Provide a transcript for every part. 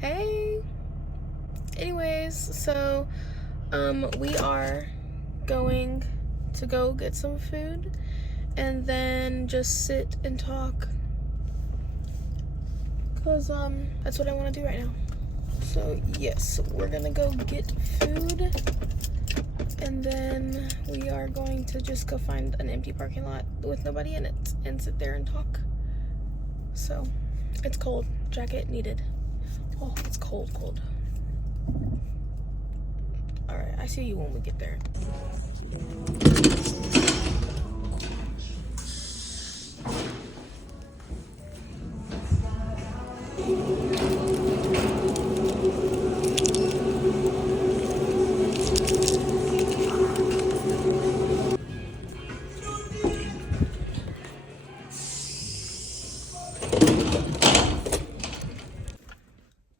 Hey. Anyways, so we are going to go get some food and then just sit and talk. Cause that's what I want to do right now. So yes, we're gonna go get food and then we are going to just go find an empty parking lot with nobody in it and sit there and talk. So it's cold. Jacket needed. Oh, it's cold. Alright, I see you when we get there.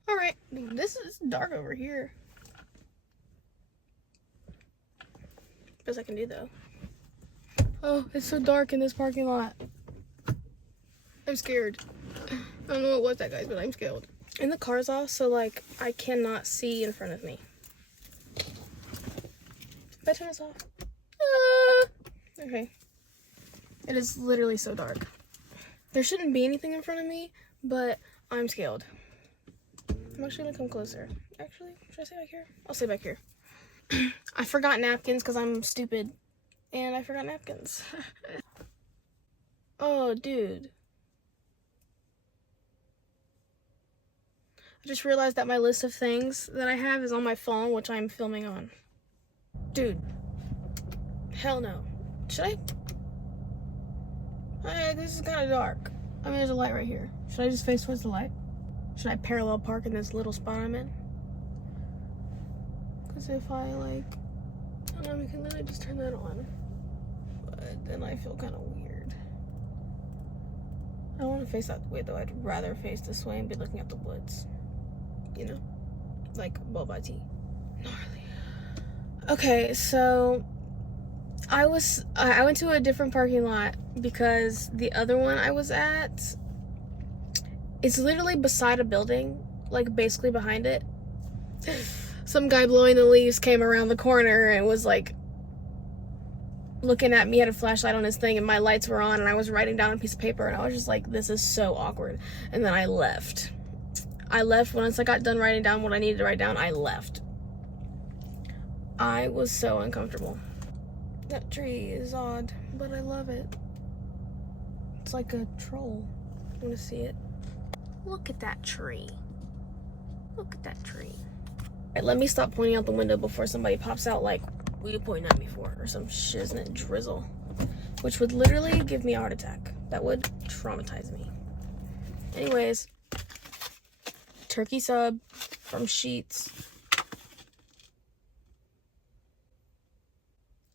Alright, this is dark over here. Best I can do though. Oh, it's so dark in this parking lot. I'm scared. I don't know what was that, guys, but I'm scared. And the car's off, so like I cannot see in front of me. If I turn this off. Okay. It is literally so dark. There shouldn't be anything in front of me, but I'm scared. I'm actually gonna come closer. Actually, should I stay back here? I'll stay back here. I forgot napkins because I'm stupid. And I forgot napkins. Oh, dude. I just realized that my list of things that I have is on my phone, which I'm filming on. Dude. Hell no. Should I? This is kind of dark. I mean, there's a light right here. Should I just face towards the light? Should I parallel park in this little spot I'm in? Because if I, like, I don't know, we can literally just turn that on. But then I feel kind of weird. I don't want to face that way, though. I'd rather face this way and be looking at the woods. You know? Like boba tea. Gnarly. Okay, so I went to a different parking lot because the other one I was at, it's literally beside a building, like basically behind it. Some guy blowing the leaves came around the corner and was like looking at me, had a flashlight on his thing, and my lights were on, and I was writing down a piece of paper, and I was just like, this is so awkward. And then I left. Once I got done writing down what I needed to write down. I left. I was so uncomfortable. That tree is odd, but I love it. It's like a troll. I want to see it. Look at that tree. Look at that tree. Right, let me stop pointing out the window before somebody pops out like, what are you pointing at me for? Or some shiznit drizzle. Which would literally give me a heart attack. That would traumatize me. Anyways. Turkey sub from Sheetz.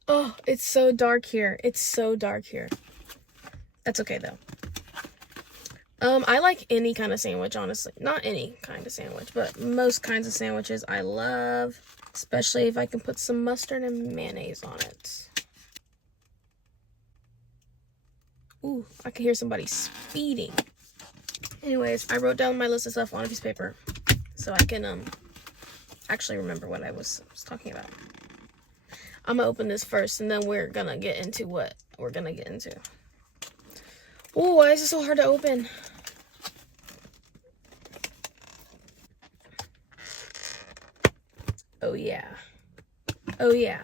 Oh, it's so dark here. It's so dark here. That's okay though. I like any kind of sandwich, honestly. Not any kind of sandwich, but most kinds of sandwiches I love. Especially if I can put some mustard and mayonnaise on it. Ooh, I can hear somebody speeding. Anyways, I wrote down my list of stuff on a piece of paper. So I can, actually remember what I was talking about. I'm gonna open this first, and then we're gonna get into what we're gonna get into. Oh, why is it so hard to open? Oh yeah. Oh yeah.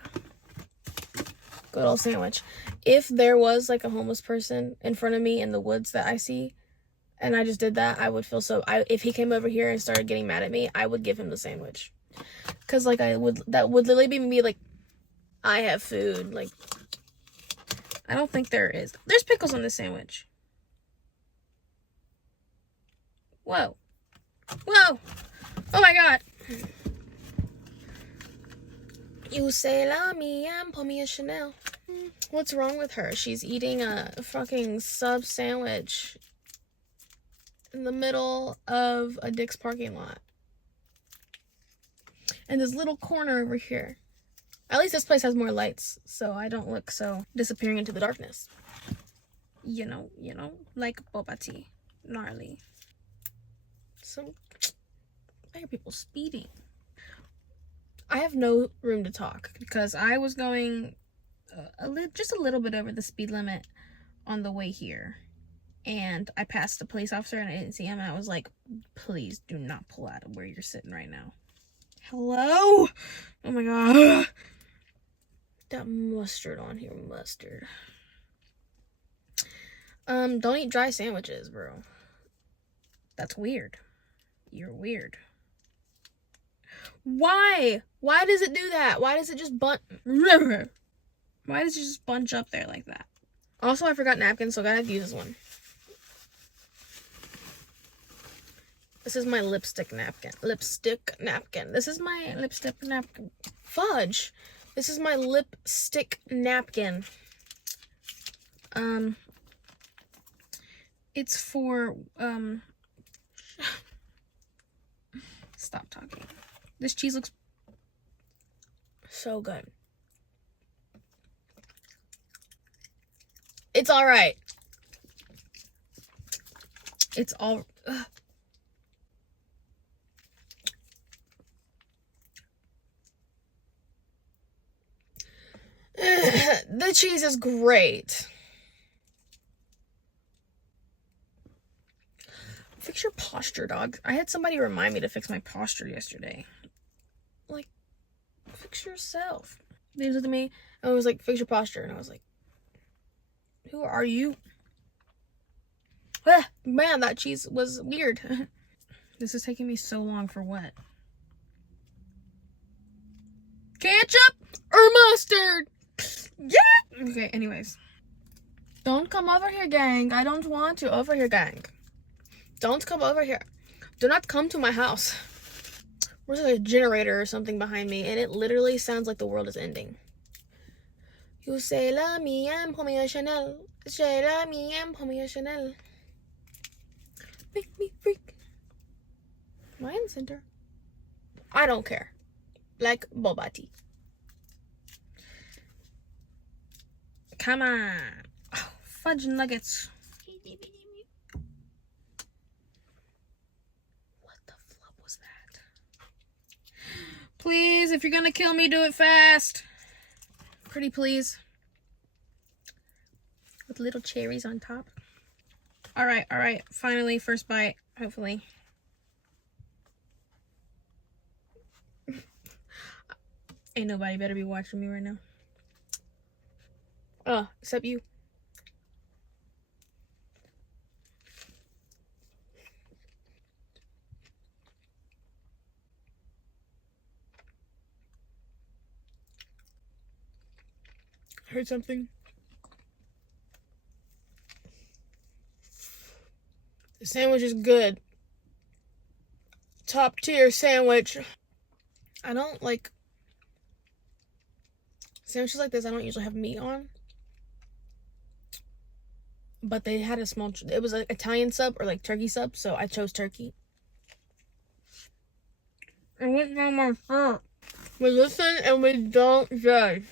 Good old sandwich. If there was like a homeless person in front of me in the woods that I see, and I just did that, I would feel so. If he came over here and started getting mad at me, I would give him the sandwich. Cause like that would literally be me like, I have food. Like, I don't think there is. There's pickles on this sandwich. Whoa. Whoa. Oh my god. You say la me and pour me a Chanel. What's wrong with her? She's eating a fucking sub sandwich in the middle of a Dick's parking lot. And this little corner over here. At least this place has more lights, so I don't look so disappearing into the darkness. You know, like boba tea. Gnarly. So, I hear people speeding. I have no room to talk because I was going just a little bit over the speed limit on the way here. And I passed a police officer and I didn't see him. And I was like, please do not pull out of where you're sitting right now. Hello? Oh my God. That mustard on here, mustard. Don't eat dry sandwiches, bro. That's weird. You're weird. Why? Why does it do that? Why does it just Why does it just bunch up there like that? Also, I forgot napkins, so I gotta have to use this one. This is my lipstick napkin. This is my lipstick napkin. Fudge. This is my lipstick napkin. It's for, stop talking. This cheese looks so good. It's all right. It's all... The cheese is great. Fix your posture, dog. I had somebody remind me to fix my posture yesterday. Like, fix yourself. They looked at me and was like, fix your posture. And I was like, who are you? Man, that cheese was weird. This is taking me so long for what? Ketchup or mustard? Yeah! Okay, anyways. Don't come over here, gang. I don't want you over here, gang. Don't come over here. Do not come to my house. There's like a generator or something behind me, and it literally sounds like the world is ending. You say la mia, pour me a Chanel. Say la mia, pour me a Chanel. Make me freak. Am I in the center? I don't care. Like boba tea. Come on. Oh, fudge nuggets. What the flop was that? Please, if you're gonna kill me, do it fast. Pretty please. With little cherries on top. Alright. Finally, first bite, hopefully. Ain't nobody better be watching me right now. Oh, except you. I heard something. The sandwich is good. Top tier sandwich. I don't like sandwiches like this. I don't usually have meat on. But they had a small, it was an Italian sub or like turkey sub, so I chose turkey. It went down my throat. We listen and we don't judge.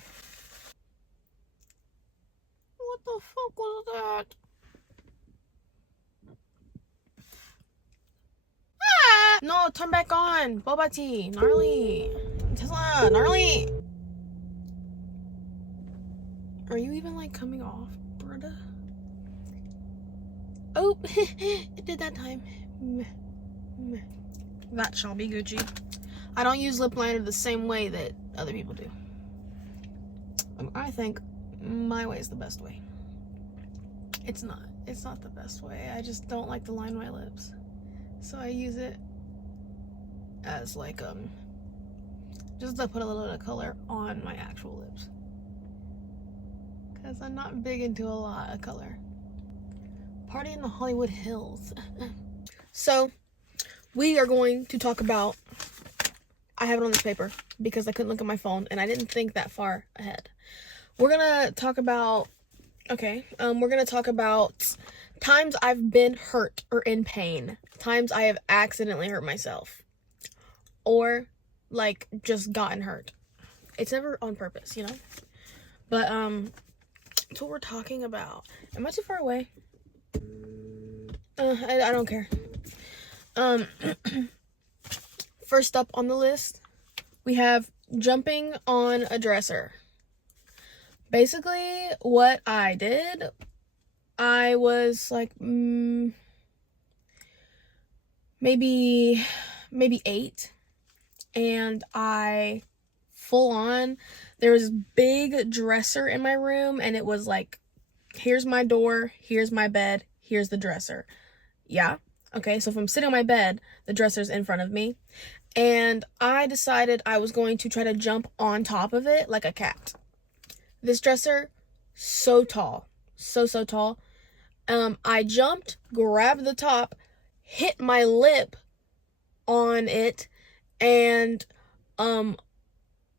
What the fuck was that? Ah! No, turn back on. Boba tea. Gnarly. Tesla, gnarly. Are you even like coming off, brother? Oh, it did that time. That shall be Gucci. I don't use lip liner the same way that other people do. I think my way is the best way. It's not. It's not the best way. I just don't like to line my lips. So I use it as like, just to put a little bit of color on my actual lips. Because I'm not big into a lot of color. Party in the Hollywood Hills. So, we are going to talk about, I have it on this paper because I couldn't look at my phone and I didn't think that far ahead. We're gonna talk about, we're gonna talk about times I've been hurt or in pain. Times I have accidentally hurt myself. Or, like, just gotten hurt. It's never on purpose, you know? But, that's what we're talking about. Am I too far away? I don't care. first up on the list, we have jumping on a dresser. Basically, what I did, I was like, maybe 8, and I full on, there was a big dresser in my room, and it was like, here's my door, here's my bed, here's the dresser. Yeah, okay, so if I'm sitting on my bed, the dresser's in front of me, and I decided I was going to try to jump on top of it like a cat. This dresser, so tall, so tall. I jumped, grabbed the top, hit my lip on it, and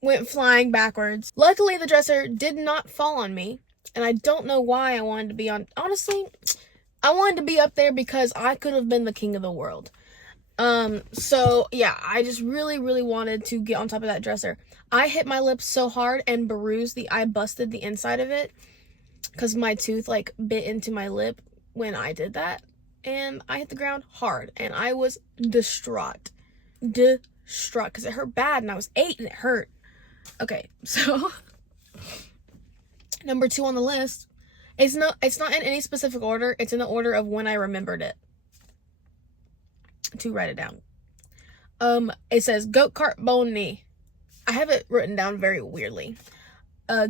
went flying backwards. Luckily, the dresser did not fall on me, and I don't know why I wanted to be on. Honestly, I wanted to be up there because I could have been the king of the world. So yeah, I just really wanted to get on top of that dresser. I hit my lip so hard and I busted the inside of it because my tooth like bit into my lip when I did that, and I hit the ground hard, and I was distraught because it hurt bad, and I was 8 and it hurt. Okay, so number 2 on the list, it's not in any specific order, it's in the order of when I remembered it to write it down. It says goat cart bone knee. I have it written down very weirdly.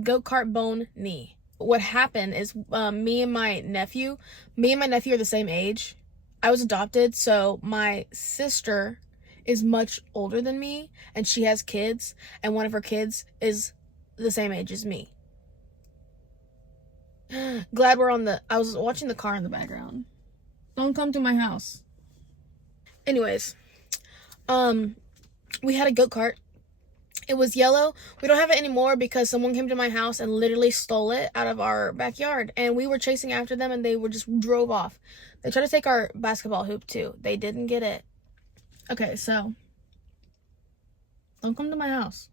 Goat cart bone knee. What happened is me and my nephew are the same age. I was adopted, so my sister is much older than me, and she has kids, and one of her kids is the same age as me. Glad we're on the... I was watching the car in the background. Don't come to my house. Anyways, we had a goat cart. It was yellow. We don't have it anymore because someone came to my house and literally stole it out of our backyard, and we were chasing after them, and they just drove off. They tried to take our basketball hoop too. They didn't get it. Okay, so don't come to my house.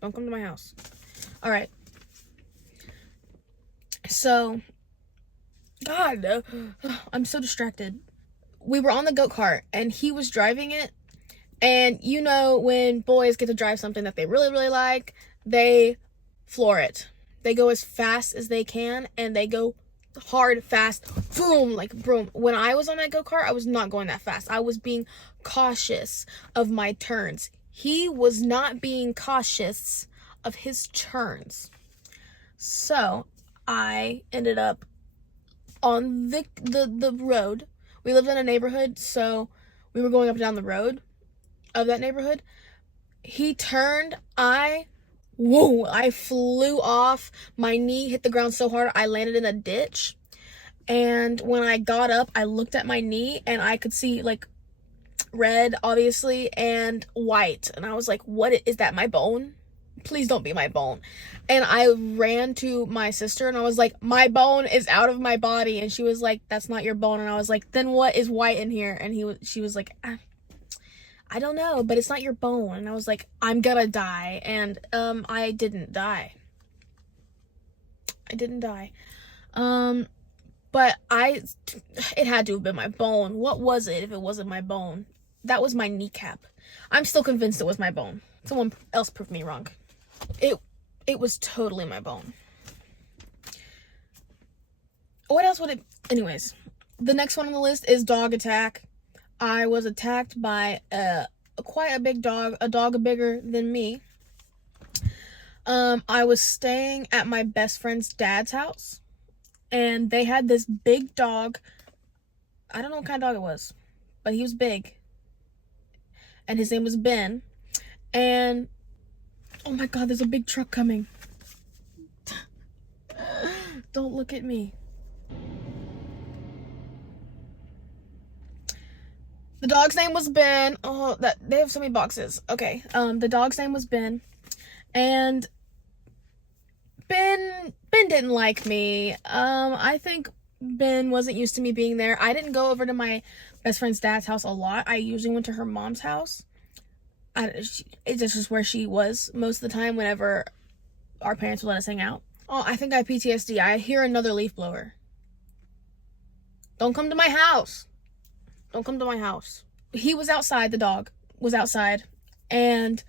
Don't come to my house. All right. So, God, I'm so distracted. We were on the goat cart, and he was driving it. And you know, when boys get to drive something that they really like, they floor it. They go as fast as they can, and they go hard, fast, boom, like boom. When I was on that go-kart, I was not going that fast. I was being cautious of my turns. He was not being cautious of his turns. So I ended up on the road. We lived in a neighborhood, so we were going up and down the road of that neighborhood. He turned, I flew off. My knee hit the ground so hard I landed in a ditch. And when I got up, I looked at my knee, and I could see like red, obviously, and white. And I was like, what is that, my bone? Please don't be my bone. And I ran to my sister, and I was like, my bone is out of my body. And she was like, that's not your bone. And I was like, then what is white in here? And she was like, I don't know, but it's not your bone. And I was like, I'm gonna die. And I didn't die. But it had to have been my bone. What was it if it wasn't my bone? That was my kneecap. I'm still convinced it was my bone. Someone else proved me wrong. It was totally my bone. What else would it... Anyways, the next one on the list is dog attack. I was attacked by quite a big dog, a dog bigger than me. I was staying at my best friend's dad's house, and they had this big dog. I don't know what kind of dog it was, but he was big, and his name was Ben. And oh my God, there's a big truck coming. Don't look at me. The dog's name was Ben. Oh, they have so many boxes. Okay. The dog's name was Ben, and Ben didn't like me. I think Ben wasn't used to me being there. I didn't go over to my best friend's dad's house a lot. I usually went to her mom's house. It's just where she was most of the time whenever our parents would let us hang out. Oh, I think I have PTSD. I hear another leaf blower. Don't come to my house. Don't come to my house. He was outside. The dog was outside. And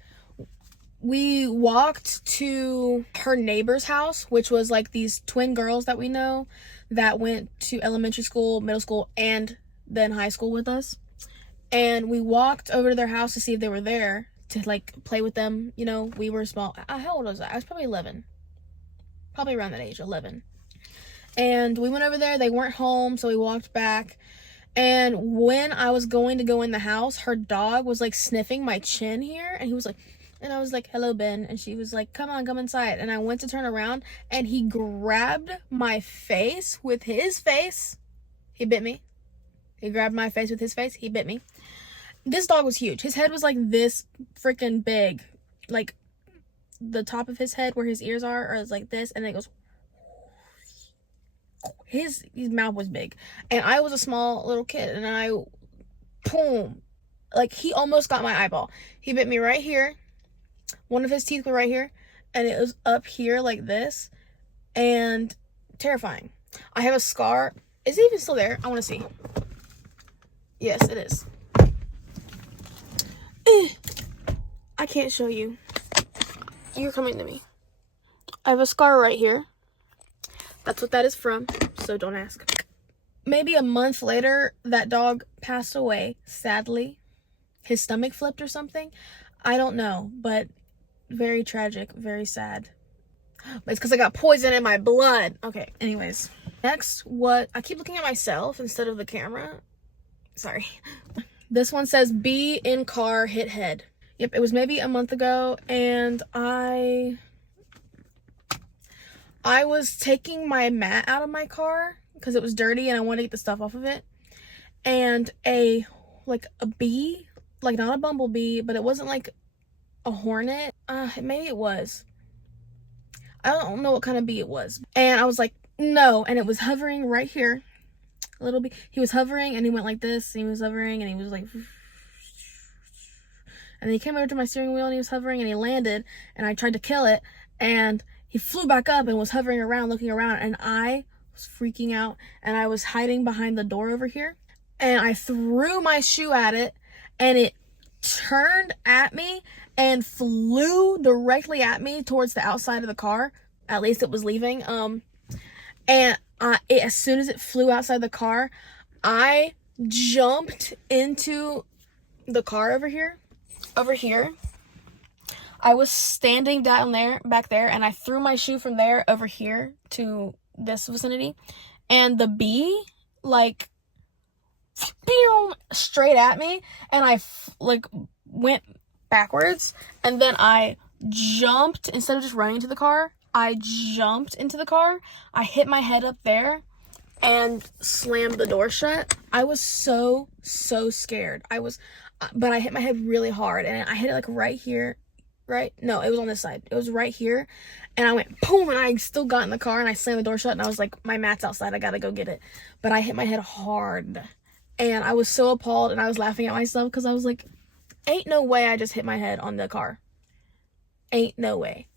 we walked to her neighbor's house, which was like these twin girls that we know that went to elementary school, middle school, and then high school with us. And we walked over to their house to see if they were there to like play with them. You know, we were small. How old was I? I was probably 11. Probably around that age, 11. And we went over there. They weren't home, so we walked back. And when I was going to go in the house, her dog was like sniffing my chin here, and he was like, and I was like, hello, Ben. And she was like, come on, come inside. And I went to turn around, and he grabbed my face with his face. He bit me. He grabbed my face with his face. He bit me. This dog was huge. His head was like this freaking big. Like, the top of his head where his ears are is like this, and then it goes. His mouth was big. And I was a small little kid, and I, boom. Like, he almost got my eyeball. He bit me right here. One of his teeth were right here, and it was up here like this, and terrifying. I have a scar. Is it even still there? I want to see. Yes, it is. I can't show you. You're coming to me. I have a scar right here. That's what that is from, so don't ask. Maybe a month later, that dog passed away, sadly. His stomach flipped or something. I don't know, but very tragic, very sad. But it's because I got poison in my blood. Okay, anyways. Next, I keep looking at myself instead of the camera. Sorry. This one says, be in car, hit head. Yep, it was maybe a month ago, and I was taking my mat out of my car because it was dirty and I wanted to get the stuff off of it. And a bee, like not a bumblebee, but it wasn't like a hornet. Maybe it was. I don't know what kind of bee it was. And I was like, no. And it was hovering right here. A little bee. He was hovering and he went like this. And he was hovering and he was like. And then he came over to my steering wheel and he was hovering and he landed. And I tried to kill it. And he flew back up and was hovering around, looking around. And I was freaking out. And I was hiding behind the door over here. And I threw my shoe at it. And it turned at me and flew directly at me towards the outside of the car. At least it was leaving. As soon as it flew outside the car, I jumped into the car over here. I was standing back there, and I threw my shoe from there over here to this vicinity. And the bee, like, boom, straight at me, and I went backwards, and then I jumped. Instead of just running to the car, I jumped into the car. I hit my head up there and slammed the door shut. I was so scared. But I hit my head really hard, and I hit it like right here. No, it was on this side. It was right here, and I went boom, and I still got in the car, and I slammed the door shut, and I was like, my mat's outside, I gotta go get it. But I hit my head hard, and I was so appalled, and I was laughing at myself, because I was like, ain't no way I just hit my head on the car. Ain't no way.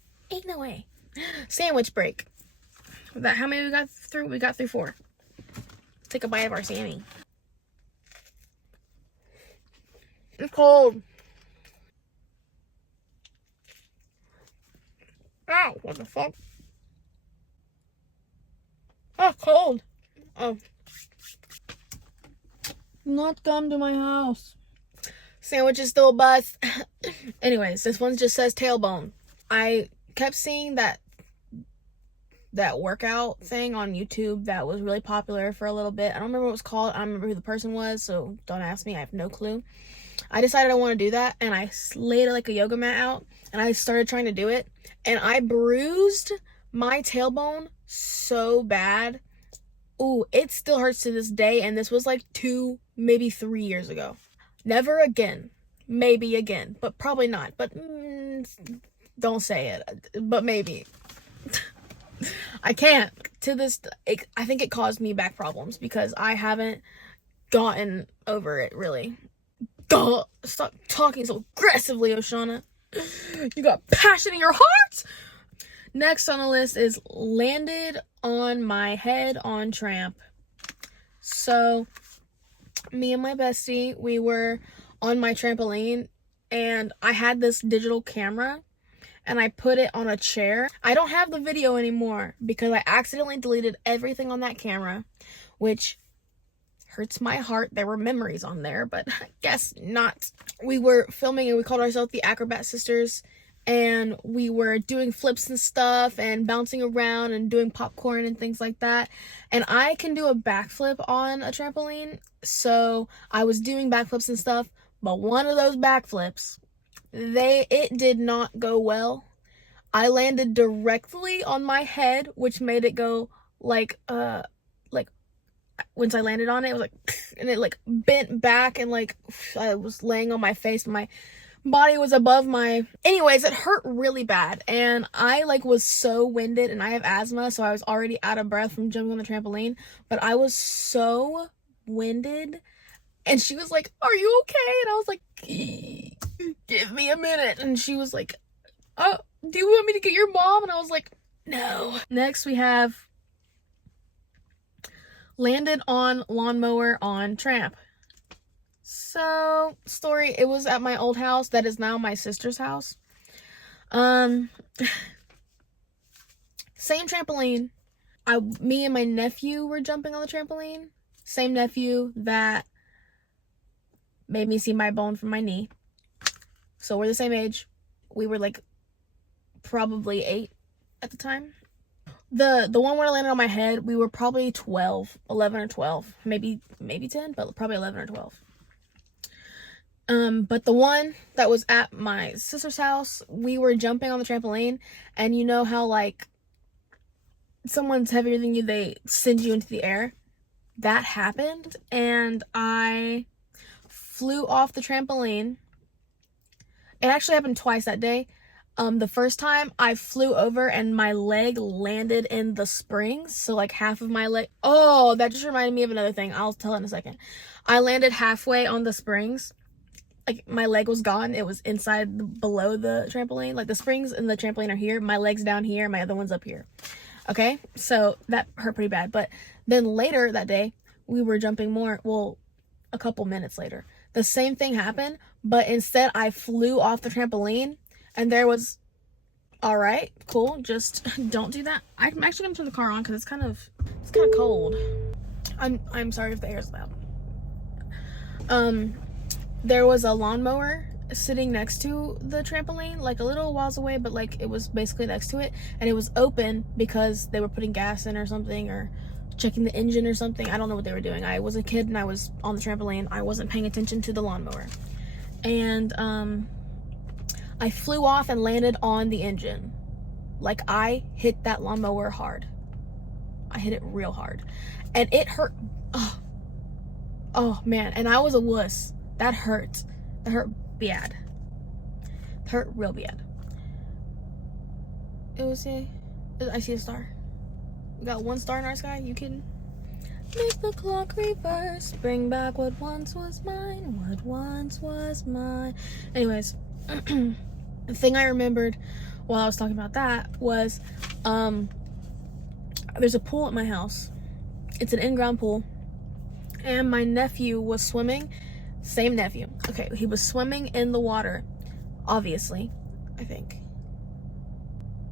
Sandwich break. How many we got through? We got through 4. Take a bite of our Sammy. It's cold. Ow, what the fuck? Oh, cold. Oh. Not come to my house. Sandwich is still a bust. Anyways, this one just says tailbone. I kept seeing that workout thing on YouTube that was really popular for a little bit. I don't remember what it was called. I don't remember who the person was, so don't ask me. I have no clue. I decided I want to do that, and I laid like a yoga mat out, and I started trying to do it, and I bruised my tailbone so bad. Ooh, it still hurts to this day, and this was like 2, maybe 3 years ago. Never again. Maybe again, but probably not. But don't say it, but maybe. I can't. I think it caused me back problems because I haven't gotten over it, really. Duh, stop talking so aggressively, Oshana. You got passion in your heart! Next on the list is landed on my head on tramp. So, me and my bestie, we were on my trampoline, and I had this digital camera and I put it on a chair. I don't have the video anymore because I accidentally deleted everything on that camera, which hurts my heart. There were memories on there, but I guess not. We were filming and we called ourselves the Acrobat Sisters, and we were doing flips and stuff and bouncing around and doing popcorn and things like that. And I can do a backflip on a trampoline, so I was doing backflips and stuff, but one of those backflips, it did not go well. I landed directly on my head, which made it go like once I landed on it, it was like, and it like bent back, and like I was laying on my face, and my body was above my, anyways, it hurt really bad, and I like was so winded, and I have asthma, so I was already out of breath from jumping on the trampoline, but I was so winded, and she was like, "Are you okay?" And I was like, "Give me a minute." And she was like, "Oh, do you want me to get your mom?" And I was like, "No." Next we have landed on lawnmower on tramp. So, story, it was at my old house that is now my sister's house. Same trampoline. Me and my nephew were jumping on the trampoline. Same nephew that made me see my bone from my knee. So we're the same age. We were like probably 8 at the time. The one where I landed on my head, we were probably 11 or 12, maybe 10, but probably 11 or 12. But the one that was at my sister's house, we were jumping on the trampoline, and you know how like someone's heavier than you, they send you into the air? That happened, and I flew off the trampoline. It actually happened twice that day. The first time I flew over and my leg landed in the springs. So like half of my leg. Oh, that just reminded me of another thing. I'll tell it in a second. I landed halfway on the springs. Like my leg was gone. It was below the trampoline. Like the springs and the trampoline are here. My leg's down here. My other one's up here. Okay. So that hurt pretty bad. But then later that day, we were jumping more. Well, a couple minutes later, the same thing happened. But instead I flew off the trampoline. And there was, all right, cool. Just don't do that. I'm actually gonna turn the car on because it's kind of cold. I'm sorry if the air is loud. There was a lawnmower sitting next to the trampoline, like a little whiles away, but like it was basically next to it, and it was open because they were putting gas in or something, or checking the engine or something. I don't know what they were doing. I was a kid and I was on the trampoline. I wasn't paying attention to the lawnmower, and I flew off and landed on the engine. Like I hit that lawnmower hard. I hit it real hard. And it hurt. Oh man. And I was a wuss. That hurt. That hurt bad. It hurt real bad. I see a star. We got 1 star in our sky. You kidding? Make the clock reverse. Bring back what once was mine. What once was mine. Anyways. The thing I remembered while I was talking about that was there's a pool at my house. It's an in-ground pool, and my nephew was swimming. Same nephew. Okay, he was swimming in the water, obviously. I think.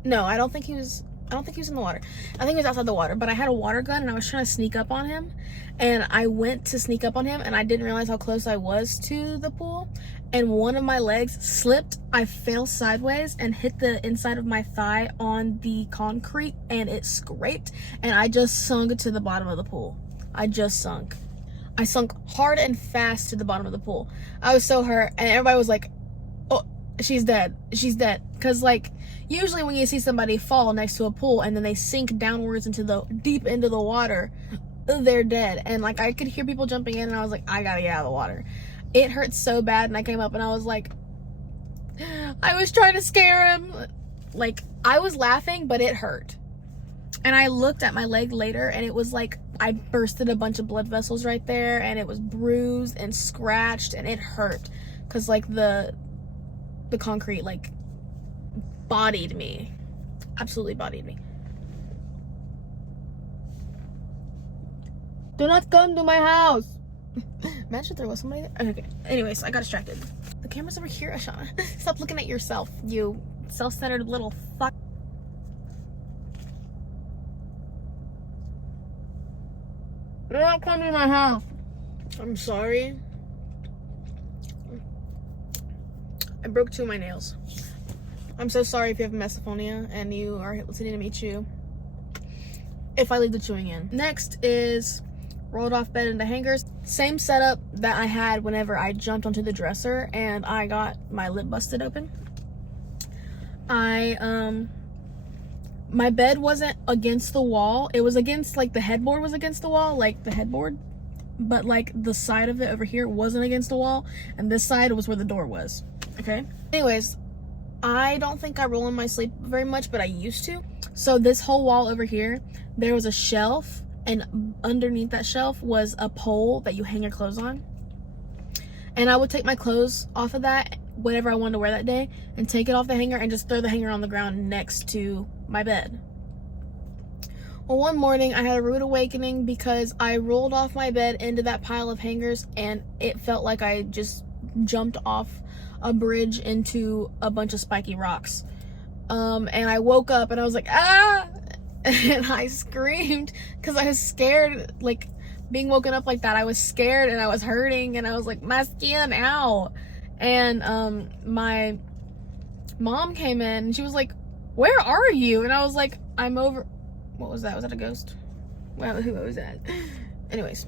No, I don't think he was in the water. I think he was outside the water, but I had a water gun and I was trying to sneak up on him, and I went to sneak up on him and I didn't realize how close I was to the pool, and one of my legs slipped. I fell sideways and hit the inside of my thigh on the concrete, and it scraped, and I just sunk to the bottom of the pool. I sunk hard and fast to the bottom of the pool. I was so hurt, and everybody was like, "Oh, she's dead. She's dead." Because like usually when you see somebody fall next to a pool and then they sink downwards deep into the water, they're dead. And like I could hear people jumping in, and I was like, I gotta get out of the water. It hurt so bad, and I came up and I was like, I was trying to scare him. Like I was laughing, but it hurt. And I looked at my leg later, and it was like I bursted a bunch of blood vessels right there, and it was bruised and scratched, and it hurt because like the concrete like bodied me. Absolutely bodied me. Do not come to my house. Imagine if there was somebody there. Okay. Anyways, I got distracted. The camera's over here, Ashana. Stop looking at yourself, you self-centered little fuck. You're not coming to my house. I'm sorry. I broke 2 of my nails. I'm so sorry if you have misophonia and you are listening to me chew. If I leave the chewing in. Next is rolled off bed into hangers. Same setup that I had whenever I jumped onto the dresser and I got my lip busted open. My bed wasn't against the wall. It was against, like, the headboard was against the wall, like the headboard. But, like, the side of it over here wasn't against the wall. And this side was where the door was. Okay? Anyways, I don't think I roll in my sleep very much, but I used to. So this whole wall over here, there was a shelf, and underneath that shelf was a pole that you hang your clothes on. And I would take my clothes off of that, whatever I wanted to wear that day, and take it off the hanger and just throw the hanger on the ground next to my bed. Well, one morning I had a rude awakening because I rolled off my bed into that pile of hangers and it felt like I just jumped off a bridge into a bunch of spiky rocks. And I woke up and I was like, ah! And I screamed because I was scared. Like, being woken up like that, I was scared and I was hurting and I was like, my skin, ow. And my mom came in and she was like, where are you? And I was like, I'm over. What was that? Was that a ghost? Well, who was that? Anyways,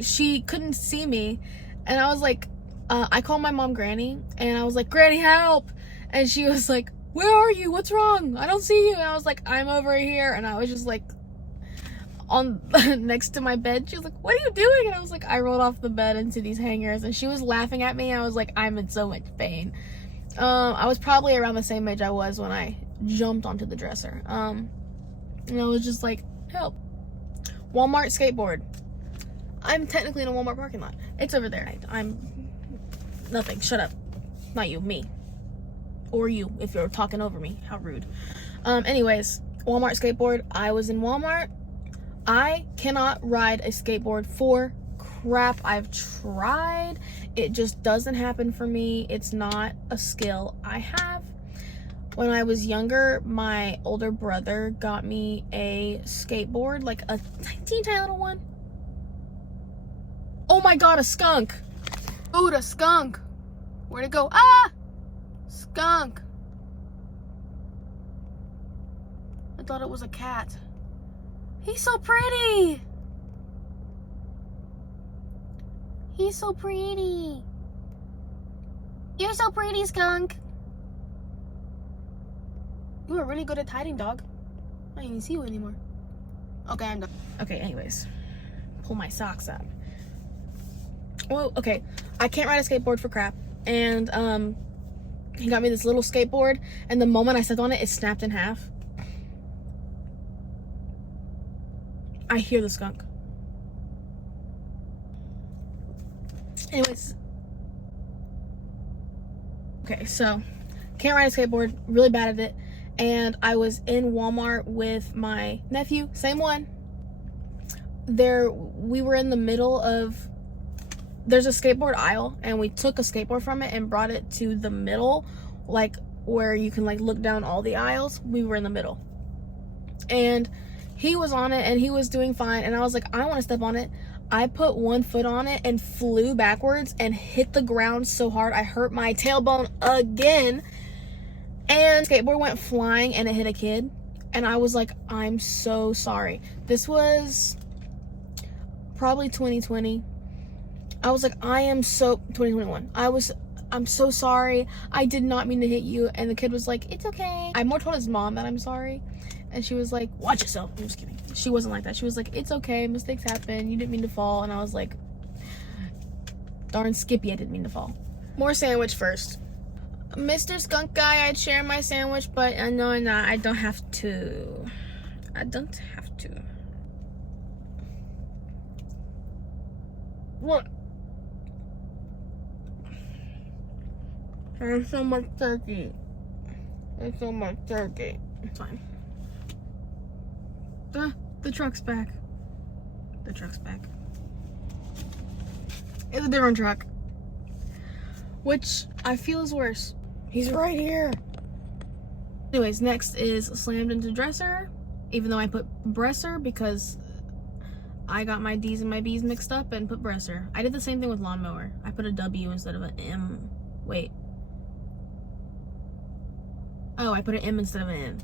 she couldn't see me and I was like, I called my mom Granny and I was like, Granny, help. And she was like, where are you? What's wrong? I don't see you. And I was like, I'm over here. And I was just like on next to my bed. She was like, what are you doing? And I was like, I rolled off the bed into these hangers. And she was laughing at me. I was like, I'm in so much pain. I was probably around the same age I was when I jumped onto the dresser. And I was just like, help. Walmart skateboard. I'm technically in a Walmart parking lot. It's over there. I'm nothing. Shut up. Not you. Me. Or you, if you're talking over me. How rude. Anyways, Walmart skateboard. I was in Walmart. I cannot ride a skateboard for crap. I've tried. It just doesn't happen for me. It's not a skill I have. When I was younger, my older brother got me a skateboard, like a teeny tiny little one. Oh my god, a skunk. Ooh, a skunk. Where'd it go? Ah! Skunk. I thought it was a cat. He's so pretty. He's so pretty. You're so pretty, skunk. You are really good at hiding, dog. I don't even see you anymore. Okay, I'm done. Okay, anyways. Pull my socks up. Well, okay. I can't ride a skateboard for crap. And, he got me this little skateboard. And the moment I stepped on it, it snapped in half. I hear the skunk. Anyways. Okay, so. Can't ride a skateboard. Really bad at it. And I was in Walmart with my nephew, same one. We were in the middle of, there's a skateboard aisle, and we took a skateboard from it and brought it to the middle, like where you can like look down all the aisles. We were in the middle. And he was on it and he was doing fine. And I was like, I want to step on it. I put one foot on it and flew backwards and hit the ground so hard I hurt my tailbone again. And skateboard went flying and it hit a kid. And I was like, I'm so sorry. This was probably 2020. I was like, 2021. I'm so sorry. I did not mean to hit you. And the kid was like, it's okay. I more told his mom that I'm sorry. And she was like, watch yourself. I'm just kidding. She wasn't like that. She was like, it's okay. Mistakes happen. You didn't mean to fall. And I was like, darn Skippy, I didn't mean to fall. More sandwich first. Mr. Skunk Guy, I'd share my sandwich, but no, I don't have to. I don't have to. What? There's so much turkey. There's so much turkey. It's fine. The truck's back. The truck's back. It's a different truck. Which I feel is worse. He's right here. Anyways, next is slammed into dresser. Even though I put bresser because I got my D's and my B's mixed up and put bresser. I did the same thing with lawnmower. I put a W instead of an M. Wait. Oh, I put an M instead of an N.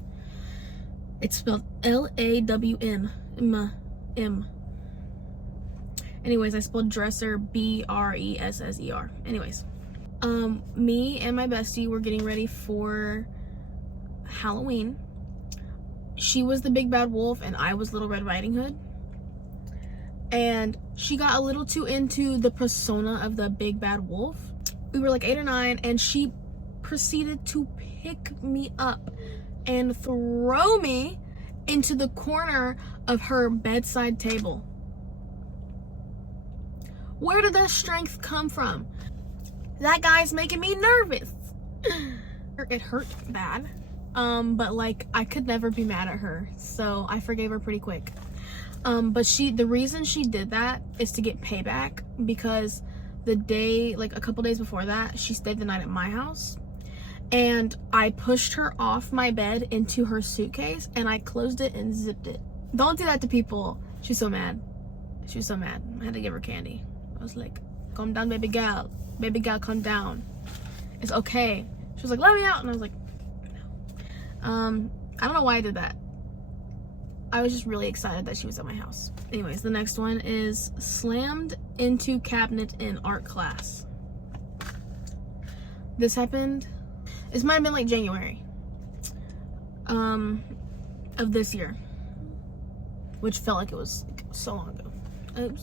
It's spelled L-A-W-M. M. Anyways, I spelled dresser B-R-E-S-S-E-R. Anyways. Me and my bestie were getting ready for Halloween. She was the big bad wolf and I was Little Red Riding Hood. And she got a little too into the persona of the big bad wolf. We were like 8 or 9 and she proceeded to pick me up and throw me into the corner of her bedside table. Where did that strength come from? That guy's making me nervous. It hurt bad. But like I could never be mad at her, so I forgave her pretty quick. But the reason she did that is to get payback because the day, like a couple days before that, she stayed the night at my house and I pushed her off my bed into her suitcase and I closed it and zipped it. Don't do that to people. She's so mad. She was so mad. I had to give her candy. I was like, calm down, baby gal. Baby gal, calm down. It's okay. She was like, let me out. And I was like, no. I don't know why I did that. I was just really excited that she was at my house. Anyways, the next one is slammed into cabinet in art class. This happened, this might have been like January of this year, which felt like it was so long ago.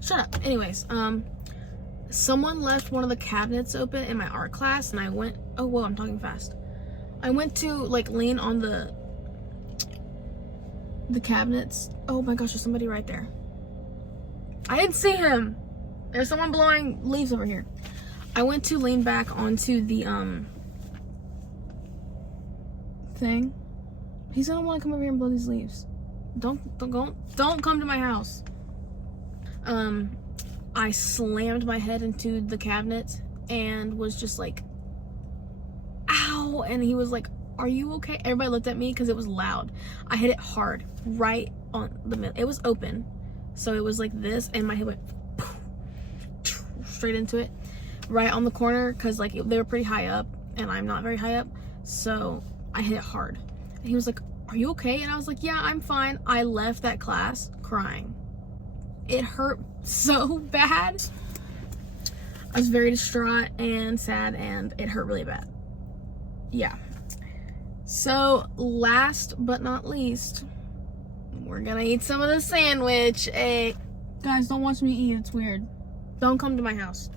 Shut up. Anyways, someone left one of the cabinets open in my art class and I went, oh whoa, I'm talking fast. I went to like lean on the cabinets. Oh my gosh, there's somebody right there. I didn't see him. There's someone blowing leaves over here. I went to lean back onto the thing. He's gonna want to come over here and blow these leaves. Don't come to my house. I slammed my head into the cabinet and was just like, ow, and he was like, are you okay? Everybody looked at me because it was loud. I hit it hard right on the middle. It was open, so it was like this and my head went straight into it right on the corner because like they were pretty high up and I'm not very high up, so I hit it hard. And he was like, are you okay? And I was like, yeah, I'm fine. I left that class crying. It hurt so bad. I was very distraught and sad and it hurt really bad. Yeah. So last but not least, we're gonna eat some of the sandwich. Hey, guys, don't watch me eat. It's weird. Don't come to my house.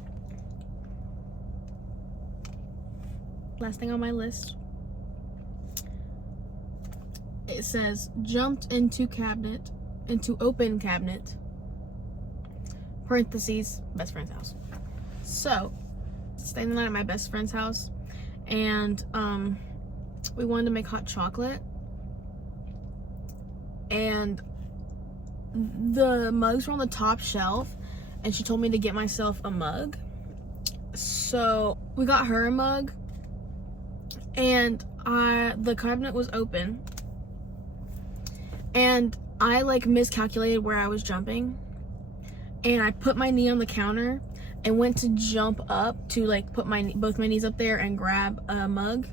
Last thing on my list. It says jumped into open cabinet, parentheses, best friend's house. So, staying the night at my best friend's house and we wanted to make hot chocolate and the mugs were on the top shelf and she told me to get myself a mug. So we got her a mug and the cabinet was open and I like miscalculated where I was jumping and I put my knee on the counter and went to jump up to like put both my knees up there and grab a mug.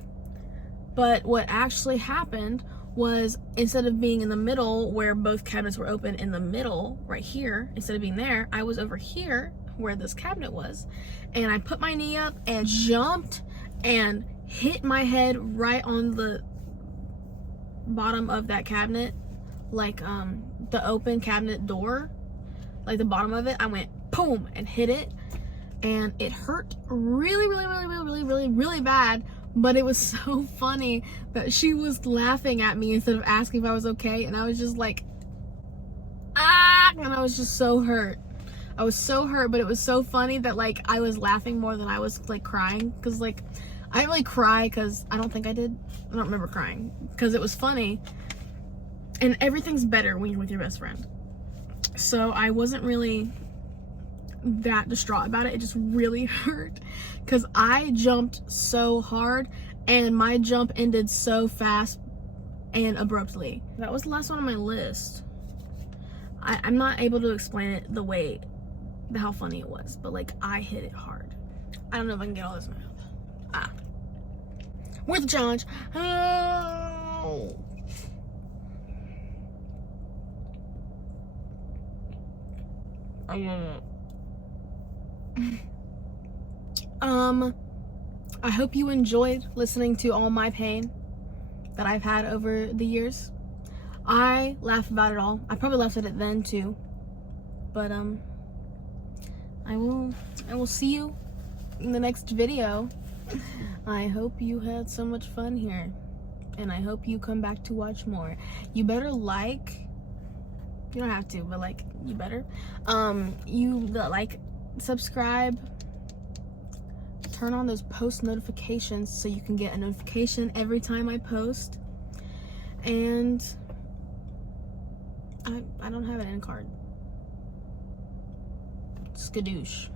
But what actually happened was instead of being in the middle where both cabinets were open in the middle right here, instead of being there, I was over here where this cabinet was. And I put my knee up and jumped and hit my head right on the bottom of that cabinet, like the open cabinet door, like the bottom of it. I went boom and hit it and it hurt really bad. But it was so funny that she was laughing at me instead of asking if I was okay. And I was just like, ah, and I was just so hurt. I was so hurt, but it was so funny that like I was laughing more than I was like crying. Cause like, I didn't really cry cause I don't think I did. I don't remember crying cause it was funny. And everything's better when you're with your best friend. So I wasn't really that distraught about it. It just really hurt because I jumped so hard and my jump ended so fast and abruptly. That was the last one on my list. I'm not able to explain it how funny it was, but like I hit it hard. I don't know if I can get all this in my mouth. Worth the challenge. Oh. I love it. I hope you enjoyed listening to all my pain that I've had over the years. I laugh about it all. I probably laughed at it then too. But I will see you in the next video. I hope you had so much fun here. And I hope you come back to watch more. You better you don't have to, but like, you better. Subscribe, turn on those post notifications so you can get a notification every time I post. And I don't have an end card. Skadoosh.